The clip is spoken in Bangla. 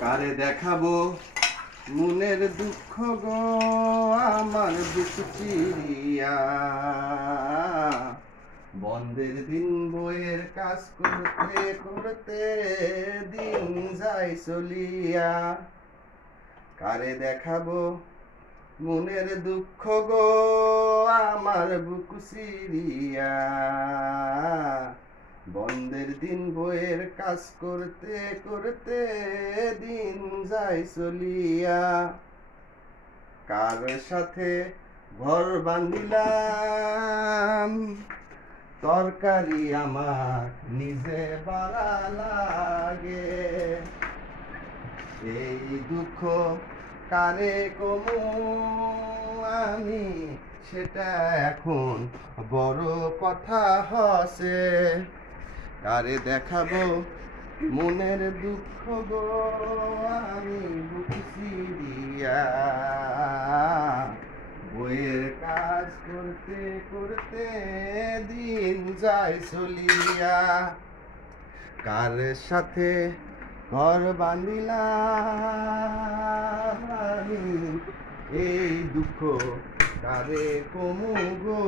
কারে দেখাবো মনের দুঃখ গো আমার বুক চিরিয়া, বন্ধের দিন বইয়ের কাজ করতে করতে দিন যায় চলিয়া। কারে দেখাবো মনের দুঃখ গো আমার বুক চিরিয়া, বন্ধের দিন বইয়ের কাজ করতে করতে দিন যায় চলিয়া। কার সাথে ঘর বাঁধিলাম তরকারি আমার নিজে বাড়া লাগে, এই দুঃখ কারে কমু আমি সেটা এখন বড় কথা হসে। কারে দেখাবো মনের দুঃখ গো আমি বুক চিরিয়া, বইয়ের কাজ করতে করতে দিন যায় চলিয়া। কার সাথে ঘর বাঁধিলাম আমি এই দুঃখ কারে কমু গো।